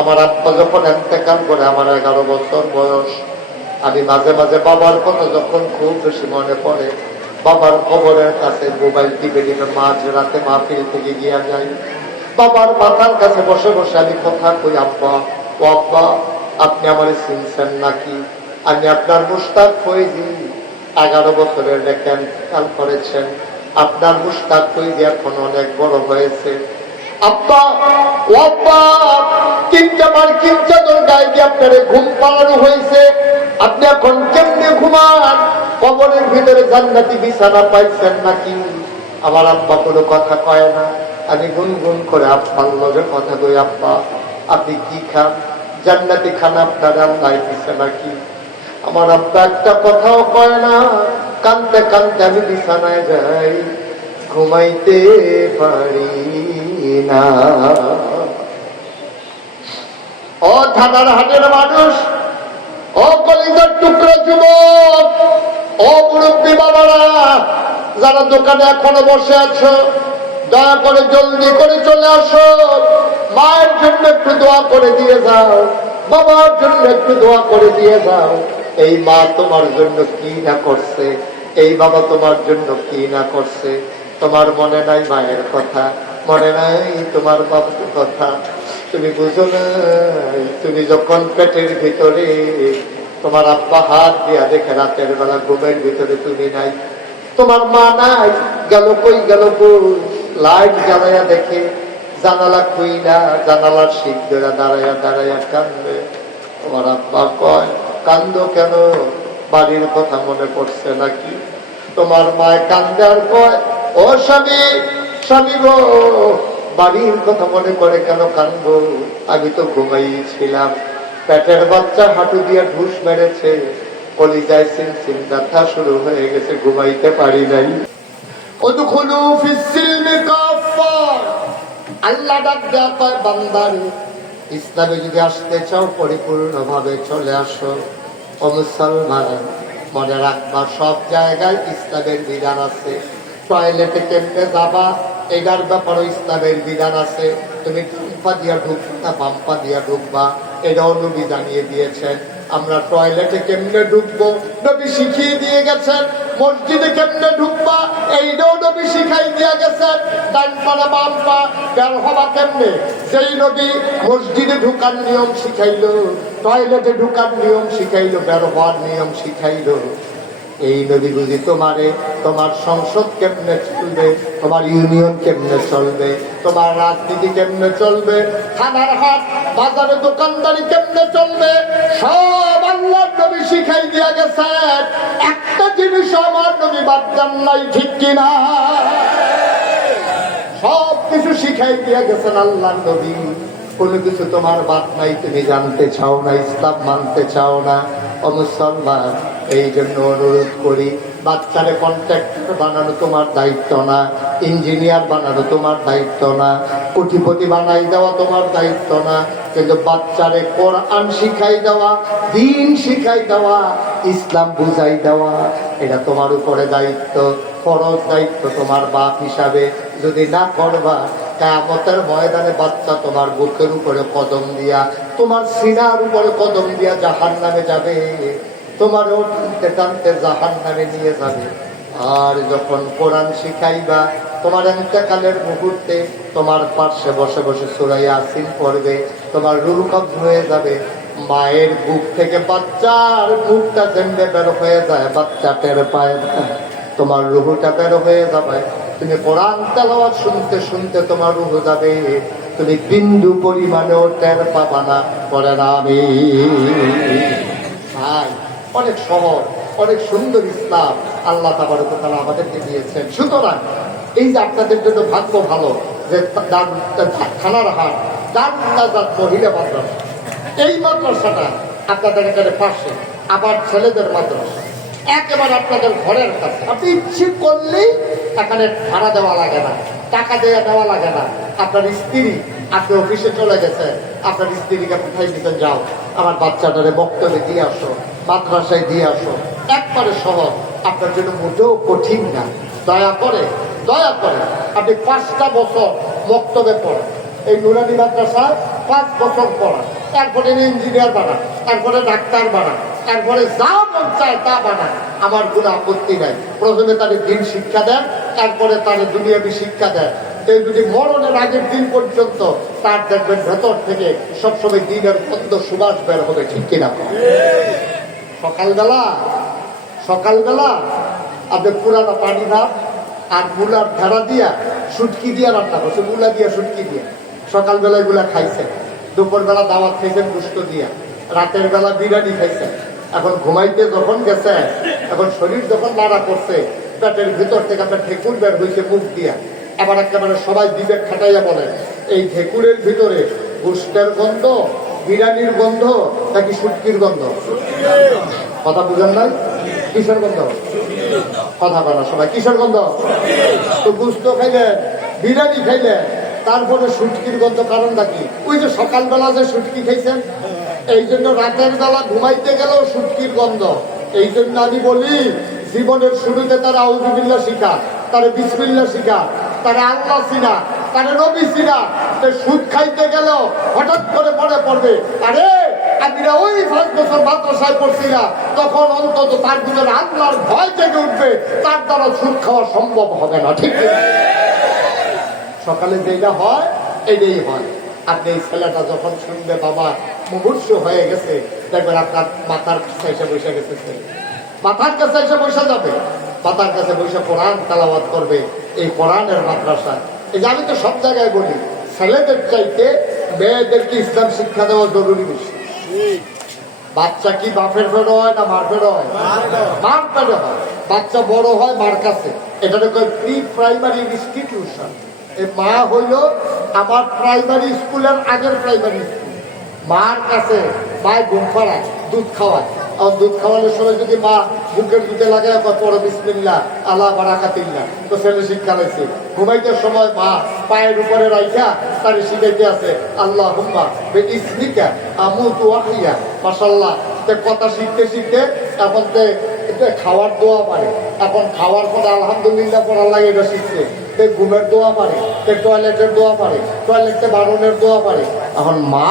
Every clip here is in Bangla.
আমার আব্বা যখন এতেকাল করে আমার এগারো বছর বয়স, আমি মাঝে মাঝে বাবার কথা যখন খুব বেশি মনে পড়ে, বাবার কবরের কাছে মোবাইল টিপে টিপে মাঝ রাতে মাহফিল থেকে গিয়া যাই বাবার মাথার কাছে বসে বসে আমি কথা কই, আব্বা, ও আব্বা, আপনি আমার চিনছেন নাকি? আমি আপনার মুস্তাক ফৈজি এগারো বছরের রেখেন কাল করেছেন। আপনার মুস্তাক ফৈজি এখন অনেক বড় হয়েছে। আব্বা, ও আব্বা ঘুম হয়েছে, আপনি এখন কেমনে ঘুমান? কবরের ভিতরে জান্নাতি বিছানা পাইছেন নাকি? আমার আব্বা কোনো কথা কয় না। আমি গুনগুন করে আব্বার লগে কথা কই, আব্বা, আপনি কি খান? জান্নাতি খানা আপনার আল্লাহ দিছে নাকি? আমার আব্বা একটা কথাও কয় না। কানতে কানতে আমি বিছানায় যাই, ঘুমাইতে পারি। ও ধানার হাটের মানুষ, ও কলিজার টুকরো যুবক, ও মুরব্বী বাবারা, যারা দোকানে এখনও বসে আছো, দয়া করে জলদি করে চলে আসো। মায়ের জন্য একটু দোয়া করে দিয়ে যাও। বাবার জন্য একটু দোয়া করে দিয়ে যাও। এই মা তোমার জন্য কি না করছে? এই বাবা তোমার জন্য কি না করছে? তোমার মনে নাই মায়ের কথা। মনে নাই তোমার বাবার কথা। তুমি বুঝো না তুমি যখন পেটের ভিতরে তোমার আব্বা হাত দিয়া দেখে রাতের বেলা ঘুমের ভিতরে তুমি নাই। তোমার মা নাই, গেল কই গেল লাইট জ্বালাইয়া দেখে, জানালা খুইলা জানালার শিখ ধরে দাঁড়াইয়া দাঁড়াইয়া কান্দে। তোমার আব্বা কয়, কান্দ কেন? বাড়ির কথা মনে পড়ছে নাকি? তোমার মায় কান্দে আর কয়, ও স্বামী বাড়ির কথা মনে করে কেন কানবো আমি তো ঘুমাইছিলাম। পেটের বাচ্চা হাঁটু দিয়ে ঢুস মেরেছে। কলিজায় সিন সিন ব্যথা শুরু হয়ে গেছে, ঘুমাইতে পারি নাই। ওদখুলু ফিস-সিলমি কাফা আল্লাহ ডাক ইসলামে যদি আসতে চাও, পরিপূর্ণভাবে চলে আসো। ও মুসলমান, মনে রাখবা, সব জায়গায় ইসলামের বিধান আছে। টয়লেটে কেমনে যাবা? এটার ব্যাপারও ইসলামের বিধান আছে। তুমি ডাম্পা দিয়া ঢুকবা না, বাম্পা দিয়া ঢুকবা এটাও নবী জানিয়ে দিয়েছেন। আমরা টয়লেটে কেমনে ঢুকবো? নবী শিখিয়ে দিয়ে গেছেন, মসজিদে কেমনে ঢুকবা? এইটাও নবী শিখাই দিয়ে গেছেন। ডান পানা বাম পা বের হবা কেমনে? সেই নবী মসজিদে ঢুকার নিয়ম শিখাইলো, টয়লেটে ঢুকার নিয়ম শিখাইল, বের হওয়ার নিয়ম শিখাইলো। এই নদী বুঝি তোমারে, তোমার সংসদ কেমনে চলবে, তোমার ইউনিয়ন কেমনে চলবে, তোমার রাজনীতি কেমনে চলবে, থানার হাট, বাজারে দোকানদারি কেমনে চলবে, সব আল্লাহ নবী শিখাই দিয়া গেছেন একটা জিনিস আমার নবী বাদ যান নাই, ঠিক কিনা? সব কিছু শিখাই দিয়া গেছেন আল্লাহ নবী। কোনো কিছু তোমার বাদ নাই, তুমি জানতে চাও না, ইসলাম মানতে চাও না। ও মুসলমান এই জন্য অনুরোধ করি, বাচ্চারে কন্ট্রাক্টর বানানো তোমার দায়িত্ব না ইঞ্জিনিয়ার বানানো তোমার দায়িত্ব না কোটিপতি বানাই দেওয়া তোমার দায়িত্ব না, কিন্তু বাচ্চারে কোরআন শিখাই দেওয়া, দিন শিখাই দেওয়া, ইসলাম বুঝাই দেওয়া, এটা তোমার উপরে দায়িত্ব, ফরজ দায়িত্ব তোমার বাপ হিসাবে, যদি না করবা কামতের ময়দানে বাচ্চা তোমার বুকের উপরে কদম দিয়া, তোমার সিনার উপরে কদম দিয়া জাহান নামে যাবে। তোমার ও টানতে জাহান নিয়ে যাবে। আর যখন কোরআন শিখাইবা, তোমার এতেকালের মুহূর্তে তোমার পার্শ্বে বসে বসে সুরাইয়া আসিন পড়বে, তোমার রুল কবজ হয়ে যাবে। মায়ের বুক থেকে বাচ্চার মুখটা যেমনি বের হয়ে যায়, বাচ্চা টের পায় তোমার রুহুটা বের হয়ে যাবে। তুমি কোরআন তেলাওয়াত শুনতে শুনতে তোমার রুহ যাবে। তুমি বিন্দু পরিমাণেও টের পাবা না। পরে না আমি অনেক সহজ অনেক সুন্দর ইসলাম আল্লাহ তাবারক তাআলা আমাদেরকে দিয়েছেন। সুতরাং এই যে আপনাদের জন্য ভাগ্য ভালো যে থানার হাট মহিলা মাদ্রাসা, এই মাদ্রাসাটা আপনাদের এখানে পাশে, আবার ছেলেদের মাদ্রাসা, একেবারে আপনাদের ঘরের কাছে। আপনি ইচ্ছে করলেই এখানে ভাড়া দেওয়া লাগে না। টাকা দেওয়া দেওয়া লাগে না। আপনার স্ত্রী আপনি অফিসে চলে গেছে। আপনার স্ত্রীকে কোথায় দিতে যাও। আমার বাচ্চাটারে বক্তব্যে দিয়ে আসো, মাদ্রাসায় দিয়ে আসো। একবারে সহজ। আপনার জন্য মোটেও কঠিন না। দয়া করে দয়া করে, আপনি পাঁচটা বছর বক্তব্যে পড়েন। এই নুরানি মাদ্রাসা পাঁচ বছর পড়া তারপরে ইঞ্জিনিয়ার বানা তারপরে ডাক্তার বানা তারপরে যা মন চায় তা বানা আমার কোনো আপত্তি নাই। প্রথমে তাদের দিন শিক্ষা দেন, তারপরে তার দুনিয়াবি শিক্ষা দেন। এই যদি মরণের আগের দিন পর্যন্ত তার দেখবেন ভেতর থেকে সবসময় দিনের বন্ধ সুবাস বের হবে, ঠিক কিনা? সকালবেলা সকালবেলা আপনি পুরানো পানি ভাত আর মূলার ভেড়া দিয়া সুটকি দিয়া রান্না করছে মূলা দিয়া সুটকি দিয়া। সকালবেলা এগুলা খাইছেন, দুপুরবেলা দাওয়াত খাইছেন, গুস্ত দিয়া। রাতের বেলা বিরিয়ানি খাইছেন। এখন ঘুমাইতে যখন গেছে, এখন শরীর যখন নাড়া করছে, পেটের ভিতর থেকে আপনার ঠেকুর বের হয়েছে মুখ দিয়া। আবার একেবারে সবাই বিবেক খাটাইয়া বলেন এই ঠেকুরের ভিতরে গুস্তের গন্ধ বিরিয়ানির গন্ধ, নাকি সুটকির গন্ধ? কথা বুঝেন নাই? কিশোর গন্ধ? কথা বলা সবাই কিশোর গন্ধ? তো গুস্ত খাইলে বিরিয়ানি খাইলেন তারপরে সুটকির গন্ধ কারণটা কি? ওই যে সকালবেলা যে সুটকি খাইছেন এই জন্য রাতের বেলা ঘুমাইতে গেলেও সুটকির গন্ধ। এই জন্য আমি বলি, জীবনের শুরুতে তারা আউজুবিল্লা শিখা, তারা বিসমিল্লা শিখা, তারা আল্লাহ সিনা তারা নবী সিনা সুদ খাইতে গেলেও হঠাৎ করে মনে পড়বে, আরে আমিরা ওই পাঁচ বছর মাদ্রাসায় পড়ছি না, তখন অন্তত তার ভিতরে আল্লাহর ভয় জেগে উঠবে, তার দ্বারা সুদ খাওয়া সম্ভব হবে না, ঠিক? সকালে যেটা হয়, এটাই হয়। আপনি এই ছেলেটা যখন শুনবে, বাবা মুমূর্ষ হয়ে গেছে। দেখবেন আপনার মাথার কাছে এসে বসে গেছে মাথার কাছে এসে বসে যাবে। মাথার কাছে বসে কোরআন তালাবাদ করবে এই কোরআনের মাদ্রাসা এই যে আমি তো সব জায়গায় বলি, ছেলেদের চাইতে মেয়েদেরকে ইসলাম শিক্ষা দেওয়া জরুরি বেশি। বাচ্চা কি বাপের ফেরো হয় না মার ফেরো হয়? মার ফেরো হয়। বাচ্চা বড় হয় মার কাছে। এটাকে প্রি প্রাইমারি ইনস্টিটিউশন। মা হইল আমার প্রাইমারি স্কুলের আগের প্রাইমারি স্কুল মার কাছে মায় ঘুম পাড়ায়, দুধ খাওয়ায়। আর দুধ খাওয়ানোর সময় যদি মা বুকের দুধে লাগে পরে বিসমিল্লা আল্লাহ বারাকাতিল্লা তো ছেলে শিক্ষা লাইছে ঘুমাইতে সময় মা পায়ের উপরে রাইখা তার শিখাইতে আছে আল্লাহ হুম্মা বে ইসমিকা আমু তু আহিয়া মাসাল্লাহ তে কথা শিখতে শিখতে এখন তে খাওয়ার দোয়া পারে। এখন খাওয়ার পরে আলহামদুলিল্লাহ পড়ার লাগে এটা শিখছে। তে ঘুমের দোয়া পারে তে টয়লেটের দোয়া পারে টয়লেটে বারণের দোয়া পারে। এখন মা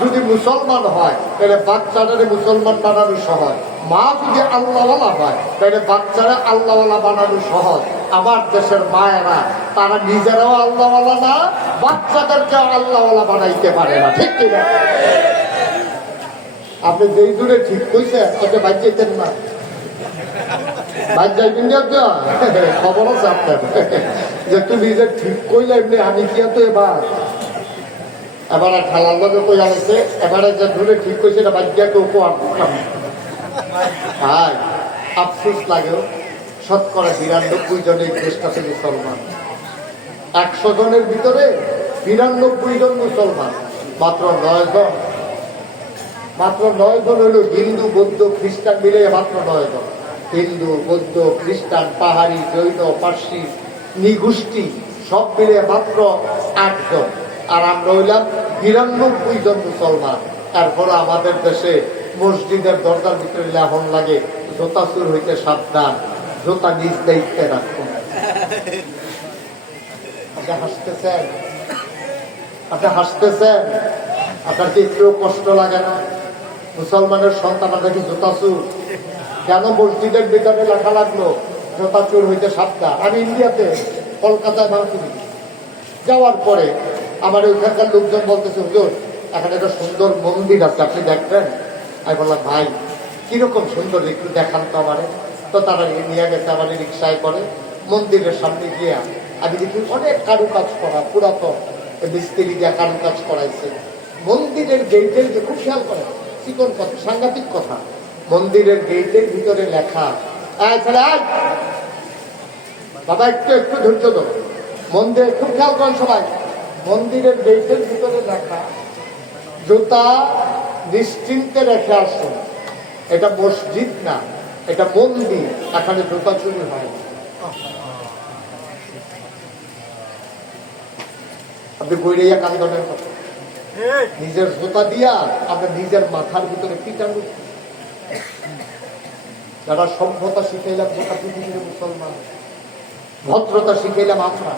যদি মুসলমান হয়, তাহলে বাচ্চাটারে মুসলমান বানানো সহজ। মা যদি আল্লাহওয়ালা হয়, তাহলে বাচ্চারা আল্লাহওয়ালা বানানো সহজ। আমার দেশের মায়েরা, তারা নিজেরাও আল্লাহওয়ালা না বাচ্চাদেরকে আল্লাহওয়ালা বানাইতে পারে না। ঠিক কিনা? আপনি যেই দূরে ঠিক কইছে ওকে বাদ যেতেন না। বাদ যাইবেন না তো খবর আছে আপনার। যে তুমি যে ঠিক কইলে, এমনি আমি কি এত এবার? এবারে খেলার লগে কই আনছে এবারে যে দূরে ঠিক কইছে, এটা বাদ দিয়ে উপহার দিতাম। হাই, আফসোস লাগেও শতকরা বিরানব্বই জন এই দেশটাতে মুসলমান। একশো জনের ভিতরে বিরানব্বই জন মুসলমান। মাত্র নয় জন। মাত্র নয় জন হলো হিন্দু, বৌদ্ধ, খ্রিস্টান মিলে মাত্র নয় জন। হিন্দু, বৌদ্ধ, খ্রিস্টান, পাহাড়ি, জৈন, পার্সি, নিগোষ্ঠী, সব মিলে মাত্র আট জন। আর আমরা হইলাম বিরানব্বই জন মুসলমান। তারপর আমাদের দেশে মসজিদের দরজার ভিতরে লাহন লাগে, জোতা চুর হইতে সাবধান, জোতা নিজ দায়িত্বে রাখুন হাসতেছেন? আপনি হাসতেছেন? আপনার কি একটু কষ্ট লাগে না? মুসলমানের সন্তান আপনার কি জোতা চুর কেন মসজিদের ভিতরে লেখা লাগল, জোতা চুর হইতে সাতটা। আমি ইন্ডিয়াতে কলকাতায় ভারতী যাওয়ার পরে আমার ওইখানকার লোকজন বলতেছে, হুজুর, এখানে একটা সুন্দর মন্দির আছে, আপনি দেখবেন? আমি বললাম, ভাই, কীরকম সুন্দর, একটু দেখান তো আমারে। তো তারা নিয়ে গেছে, আমার রিক্সায় করে মন্দিরের সামনে গিয়া। আমি দেখি অনেক কারুকাজ করা, পুরাতন। মিস্ত্রি দিয়ে কারুকাজ করাইছে। মন্দিরের গেটের যে খুব খেয়াল করে চিকন কথা, সাংঘাতিক কথা। মন্দিরের গেটের ভিতরে লেখা। বাবা, একটু একটু ধৈর্য ধরো। মন্দির, খুব খেয়াল করেন সবাই। মন্দিরের গেটের ভিতরে লেখা, জুতা নিশ্চিন্তে রেখে আসুন। এটা মসজিদ না, এটা মন্দির। এখানে জুতা চুরি হয়। আপনি বইরাইয়া কান্দনের কথা। নিজের জুতা দিয়া আপনার নিজের মাথার ভিতরে পিটানো যারা সভ্যতা শিখাইলাম, গোটা পৃথিবীর মুসলমান। ভদ্রতা শিখাইলাম আমরা।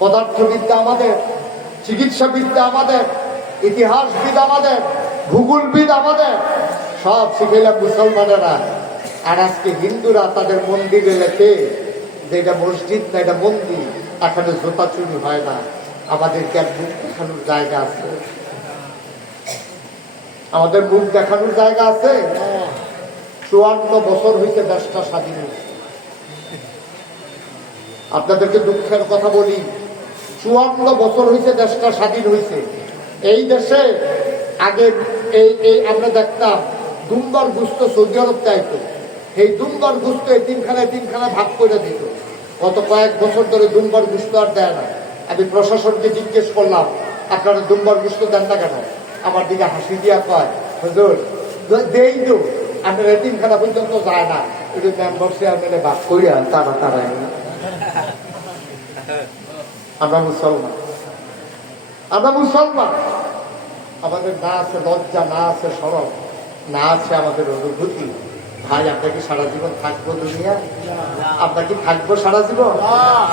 পদার্থবিদ্যা আমাদের, চিকিৎসাবিদ্যা আমাদের, ইতিহাসবিদ আমাদের, ভূগোলবিদ আমাদের, সব শিখাইলাম মুসলমানেরা। আর আজকে হিন্দুরা তাদের মন্দিরে লেখে যে এটা মসজিদ না, এটা মন্দির, এখানে জোতা চুরি হয় না। আমাদেরকে এক মুখ দেখানোর জায়গা আছে। আমাদের মুখ দেখানোর জায়গা আছে। চুয়ান্ন বছর হইতে দেশটা স্বাধীন আপনাদেরকে দুঃখের কথা বলি, চুয়ান্ন বছর হয়েছে দেশটা স্বাধীন হয়েছে এই দেশে আগে এই এই আমরা দেখতাম দুম্বার গুস্ত সৌদি আরব চাইতো। এই দুম্বার গুস্ত এই তিনখানায় তিনখানায় ভাগ করে দিত। গত কয়েক বছর ধরে দুম্বার গুস্ত আর দেয় না। আমি প্রশাসনকে জিজ্ঞেস করলাম আপনারা দুম্বার গুস্ত দেন না কেন? আমার দিকে হাসি দিয়া কয় হুজুর দেই তো আপনার তিনখানা পর্যন্ত যায় না। একটু মেম্বার চেয়ারম্যানে ভাগ করিয়া তারা তারা আমরা মুসলমান। আমরা মুসলমান। আমাদের না আছে লজ্জা না আছে সরব না আছে আমাদের অনুভূতি। ভাই আমরা কি সারা জীবন থাকব দুনিয়া আমরা কি থাকব সারা জীবন?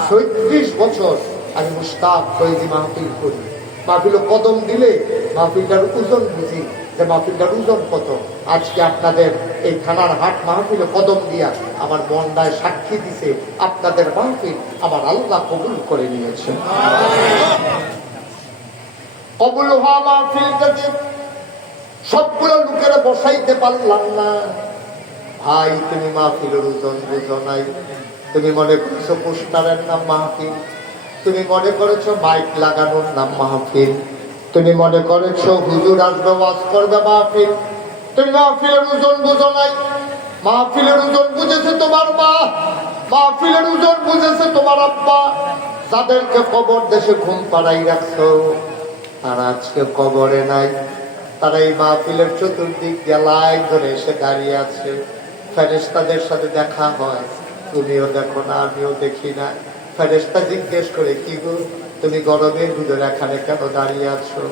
ছত্রিশ বছর আমি মুস্তাক তৈরি মাহফিল করি। মাহফিল কদম দিলে মাহফিলটার ওজন বুঝি যে মাহফিলটার ওজন কত। আজকে আপনাদের এই থানার হাট মাহফিল কদম দিয়া আমার মন্ডায় সাক্ষী দিছে, আপনাদের মাহফিল আমার আল্লাহ কবুল করে নিয়েছে। কবুল হওয়া মাহফিলটাকে সবগুলো লোকেরা বসাইতে পারলাম না, ভাই, তুমি মাহফিলের ওজন বুঝো নাই। তুমি মনে করছ পোস্টারের নাম মাহফিল? তুমি মনে করেছ মাইক লাগানোর নাম মাহফিল? তুমি মনে করেছ হুজুর আসবে, ওয়াজ করবে মাহফিল? তুমি মাহফিলের ওজন বুঝো নাই। মাহফিলের ওজন বুঝেছে তোমার মা। মাহফিলের ওজন বুঝেছে তোমার আব্বা। তাদেরকে কবর দেশে ঘুম পাড়াই রাখছো, আর আজকে কবরে নাই। তারা এই মাহফিলের চতুর্দিক লাইন ধরে এসে দাঁড়িয়ে আছে। ফেরেস্তাদের সাথে দেখা হয়। তুমিও দেখো না, আমিও দেখি না। ফেরেস্তা জিজ্ঞেস করে, কি গো, তুমি গরমের দুধের এখানে কেন দাঁড়িয়ে আছো?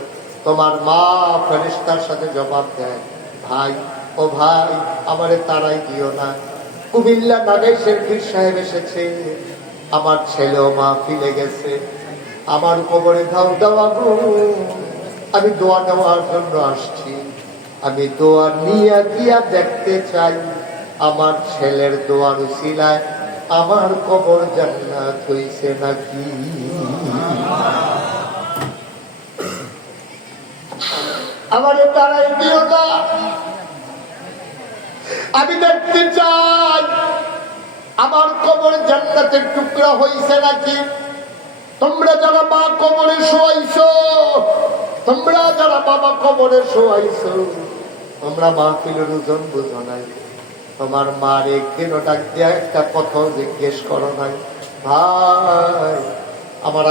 তোমার মা ফেরেস্তার সাথে জবাব দেয়, ভাই, ও ভাই, আমারে তারাই দিও না। কুমিল্লা নাগেশের পীর সাহেব এসেছে। আমার ছেলেও মা ফিরে গেছে। আমার কবরে ধাও দেওয়া আমি দোয়া নেওয়ার জন্য আসছি। আমি দোয়া নিয়ে গিয়া দেখতে চাই। আমার ছেলের দোয়ার উসিলায় আমার কবর জান্নাত হইছে নাকি? আমার তারাই না। আমি দেখতে চাই, আমার কবর জান্নাতের টুকরা হইছে নাকি? তোমরা যারা মা কবরে শোয়াইছো, তোমরা যারা বাবা কবরে শোয়াইছো তোমরা মাহফিলের ওজন বুঝো নাই তোমার মার একদিনও ডাক দিয়ে একটা কথা জিজ্ঞেস করো নাই। ভাই আমার